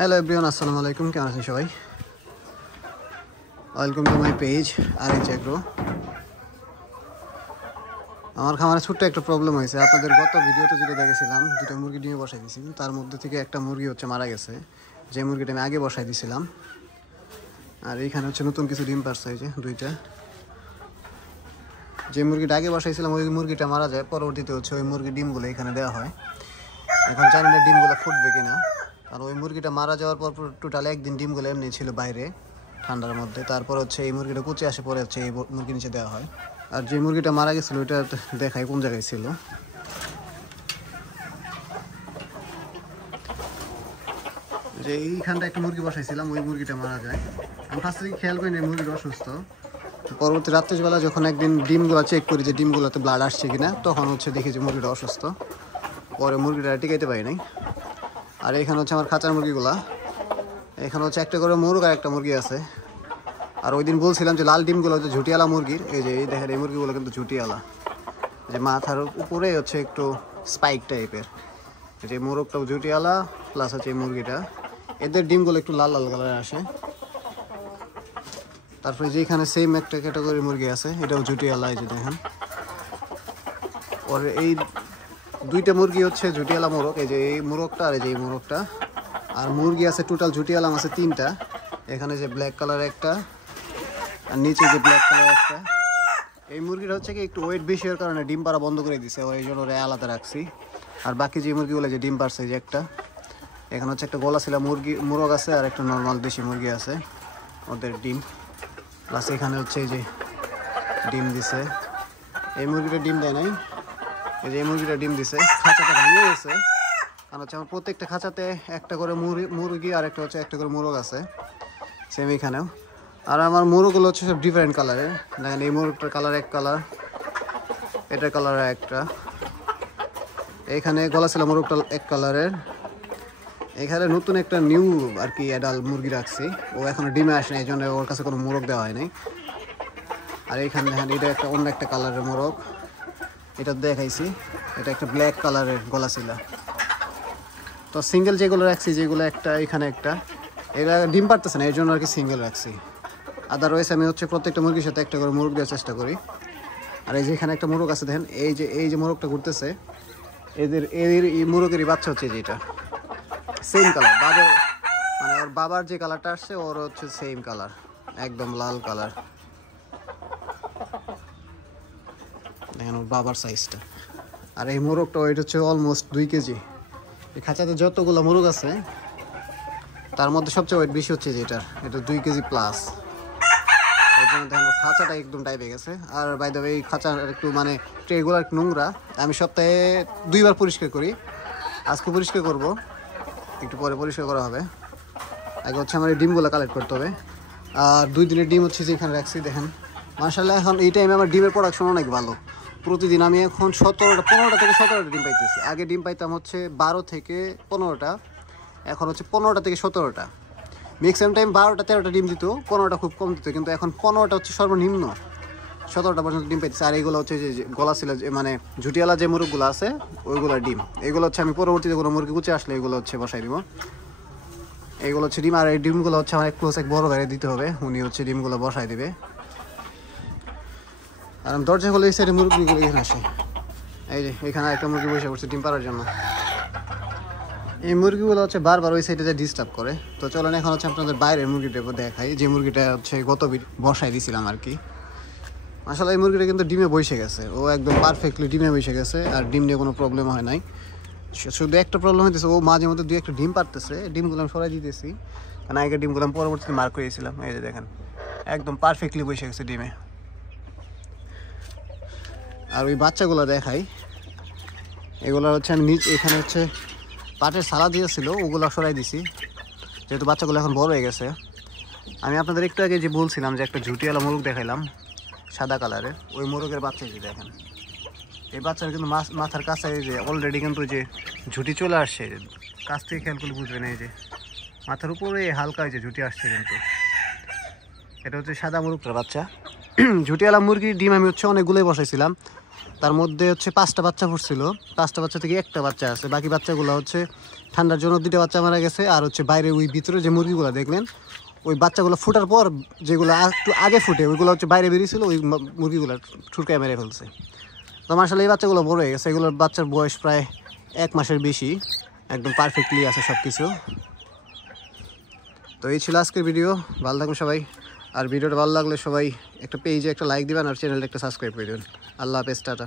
Hello everyone, আসসালামু আলাইকুম। কেমন আছেন সবাই? ওয়েলকাম টু মাই পেজ আর এগ্রো। আমার খামারে ছোট্ট একটা প্রবলেম হয়েছে। আপনাদের গত ভিডিওতে যেটা দেখেছিলাম, দুটো মুরগি ডিমে বসাই দিয়েছি, তার মধ্যে থেকে একটা মুরগি মারা গেছে, যে মুরগিটা আমি আগে বসাই দিয়েছিলাম। আর এইখানে নতুন কিছু ডিম পারছে, এই যে দুইটা। যে মুরগিটা আগে বসাইছিলাম ওই মুরগিটা মারা যায়, পরবর্তীতে ওই মুরগির ডিমগুলো এখানে দেওয়া হয়। এখন জানি না ডিমগুলো ফুটবে কিনা, আর ওই মুরগিটা মারা যাওয়ার পর টোটাল একদিন ডিমগুলো এমনি ছিল বাইরে ঠান্ডার মধ্যে। তারপর এই মুরগিটা কুচে আসে, পরে এই মুরগি নিচে দেওয়া হয়। আর যে মুরগিটা মারা গেছিলো ওইটা দেখায় কোন জায়গায় ছিল। যে এইখানটা একটা মুরগি বসাইছিলাম, ওই মুরগিটা মারা যায়। আমি ফার্স্ট থেকে খেয়াল করিনি মুরগিটা অসুস্থ। পরবর্তী রাত্রিবেলা যখন একদিন ডিমগুলো চেক করি যে ডিমগুলোতে ব্লাড আসছে কিনা, তখন দেখি যে মুরগিটা অসুস্থ। পরে মুরগিটা টিকাইতে পারি নাই। আর এখানে আমার খাঁচার মুরগিগুলা। এখানে একটা করে মোরগ আর একটা মুরগি আছে। আর ওই দিন বলছিলাম যে লাল ডিমগুলো ঝুটিয়ালা মুরগির, এই যে এই দেখেন এই মুরগিগুলো কিন্তু ঝুটিয়ালা, যে মাথার উপরে একটু স্পাইক টাইপের। যে মোরগটাও ঝুটিয়ালা, প্লাস এই মুরগিটা, এদের ডিমগুলো একটু লাল লাল কালার আসে। তারপরে যে এখানে সেম একটা ক্যাটাগরি মুরগি আছে, এটাও ঝুটিয়ালা, এই যে দেখেন। আর এই দুইটা মুরগি ঝুটিয়ালা মোরগ, এই যে এই মোরগটা আর এই যে এই মোরগটা। আর মুরগি আছে টোটাল ঝুটিয়ালা আছে তিনটা। এখানে যে ব্ল্যাক কালার একটা, আর নিচে যে ব্ল্যাক কালার একটা। এই মুরগিটা কি একটু ওয়েট বেশি হওয়ার কারণে ডিম পাড়া বন্ধ করে দিছে, এই জন্য ওরা আলাদা রাখছি। আর বাকি যে মুরগিগুলো যে ডিম পারছে, যে একটা এখানে একটা গলা ছিল মোরগ আছে, আর একটা নর্মাল দেশি মুরগি আছে, ওদের ডিম। প্লাস এখানে এই যে ডিম দিছে। এই মুরগিটা ডিম দেয় নাই, এই যে এই মুরগিটা ডিম দিছে। খাঁচাটা ভাঙে গেছে, কারণ আমার প্রত্যেকটা খাঁচাতে একটা করে মুরগি আর একটা করে মোরগ আছে, সেম এখানেও। আর আমার মোরগগুলো সব ডিফারেন্ট কালারের। দেখেন এই মোরগটার কালার এক কালার, এটার কালার একটা। এখানে গলা ছিল মোরগটা এক কালারের। এখানে নতুন একটা নিউ আর কি অ্যাডাল মুরগি রাখছি, ও এখনো ডিমে আসে না, এই জন্য ওর কাছে কোনো মোরগ দেওয়া হয় নাই। আর এইখানে দেখেন এটা অন্য একটা কালারের মোরগ, এটা দেখাইছি। এটা একটা ব্ল্যাক কালারের গলা ছিল। তো সিঙ্গেল যেগুলো রাখছি, যেগুলো একটা এখানে একটা, এরা ডিম পারতেছে না, এই জন্য আর কি সিঙ্গেল রাখছি। আদারওয়াইজ আমি প্রত্যেকটা মুরগির সাথে একটা করে মোরগ দেওয়ার চেষ্টা করি। আর এই যে এখানে একটা মোরগ আছে, দেখেন এই যে মোরগটা ঘুরতেছে, এদের এই মোরগেরই বাচ্চা যেটা সেম কালার, ওর বাবার যে কালারটা আসছে ওর সেম কালার, একদম লাল কালার। দেখেন ওর বাবার সাইজটা। আর এই মোরগটা ওয়েট অলমোস্ট 2 কেজি। এই খাঁচাতে যতগুলো মোরগ আছে তার মধ্যে সবচেয়ে ওয়েট বেশি এটা 2 কেজি প্লাস। এই জন্য দেখেন খাঁচাটা একদম টাইপে গেছে। আর বাই দ্য ওয়ে এই খাঁচা একটু ট্রেগুলো একটু নোংরা, আমি সপ্তাহে 2 বার পরিষ্কার করি। আজকে পরিষ্কার করব, একটু পরে পরিষ্কার করা হবে। আগে আমার এই ডিমগুলো কালেক্ট করতে হবে। আর 2 দিনের ডিম যে এখানে রাখছি, দেখেন মাশাআল্লাহ। এখন এই টাইমে আমার ডিমের প্রোডাকশন অনেক ভালো। প্রতিদিন আমি এখন 15টা থেকে 17টা ডিম পাইতেছি। আগে ডিম পাইতাম 12 থেকে 15টা, এখন 15টা থেকে 17টা। ম্যাক্সিমাম টাইম 12টা 13টা ডিম দিত, 15টা খুব কম দিত, কিন্তু এখন 15টা সর্বনিম্ন, 17টা পর্যন্ত ডিম পাইতেছে। আর এইগুলো যে গলা ছিল, ঝুটিয়ালা যে মুরগগুলো আছে ওইগুলো ডিম। এগুলো আমি পরবর্তীতে কোনো মুরগি কুচে আসলে এগুলো বসাই দিব। এইগুলো ডিম। আর এই ডিমগুলো আমার একটু এক বড় বাইরে দিতে হবে, উনি ডিমগুলো বসাই দিবে। আর আমি দরজা খুলে এই সাইডে মুরগিগুলো এখানে আসে, এই যে এখানে একটা মুরগি বসে পড়ছে ডিম পাড়ার জন্য। এই মুরগিগুলো বারবার ওই সাইডে ডিস্টার্ব করে। তো চলেন এখন আপনাদের বাইরের মুরগিটা দেখাই, যে মুরগিটা গত বসাই দিয়েছিলাম আর কি। আসলে এই মুরগিটা কিন্তু ডিমে বসে গেছে, ও একদম পারফেক্টলি ডিমে বসে গেছে। আর ডিম নিয়ে কোনো প্রবলেম হয় নাই। শুধু একটা প্রবলেম হইতেছে, ও মাঝে মধ্যে 2-1টা ডিম পারতেছে। ডিমগুলো আমি সরাই দিতেছি, কারণ আগে ডিমগুলো আমি পরবর্তীতে মার্ক করেছিলাম। এই যে দেখেন একদম পারফেক্টলি বসে গেছে ডিমে। আর ওই বাচ্চাগুলো দেখাই, এগুলো আমি এখানে পাটের সালা দিয়েছিল, ওগুলো সরাই দিছি, যেহেতু বাচ্চাগুলো এখন বড় হয়ে গেছে। আমি আপনাদের একটু আগে যে বলছিলাম যে একটা ঝুটিওয়ালা মোরগ দেখাইলাম সাদা কালারের, ওই মোরগের বাচ্চা যে দেখেন। এই বাচ্চার কিন্তু মাথার কাছে যে অলরেডি কিন্তু যে ঝুটি চলে আসছে, কাছ থেকে খেয়াল করলে বুঝবেন, এই যে মাথার উপরে হালকা যে ঝুটি আসছে। কিন্তু এটা সাদা মুরগটার বাচ্চা। ঝুটিওয়ালা মুরগির ডিম আমি অনেকগুলোই বসাইছিলাম। তার মধ্যে হচ্ছে 5টা বাচ্চা ফুটছিল, 5টা বাচ্চা থেকে একটা বাচ্চা আছে, বাকি বাচ্চাগুলো হচ্ছে ঠান্ডার জন্য 2টা বাচ্চা মারা গেছে। আর হচ্ছে বাইরে ওই ভিতরে যে মুরগিগুলো দেখলেন, ওই বাচ্চাগুলো ফুটার পর যেগুলো একটু আগে ফুটে ওইগুলো হচ্ছে বাইরে বেরিয়েছিল, ওই মুরগিগুলো ঠুরকায় মেরে ফেলছে। তো মার্শাল্লাহ এই বাচ্চাগুলো বড় হয়ে গেছে, এগুলোর বাচ্চার বয়স প্রায় 1 মাসের বেশি, একদম পারফেক্টলি আছে সব কিছু। তো এই ছিল আজকের ভিডিও, ভালো থাকুন সবাই। আর ভিডিওটা ভালো লাগলে সবাই একটা পেজে একটা লাইক দিবেন আর চ্যানেলটা একটা সাবস্ক্রাইব করে দেবেন। আল্লাহ হাফেজ, টাটা।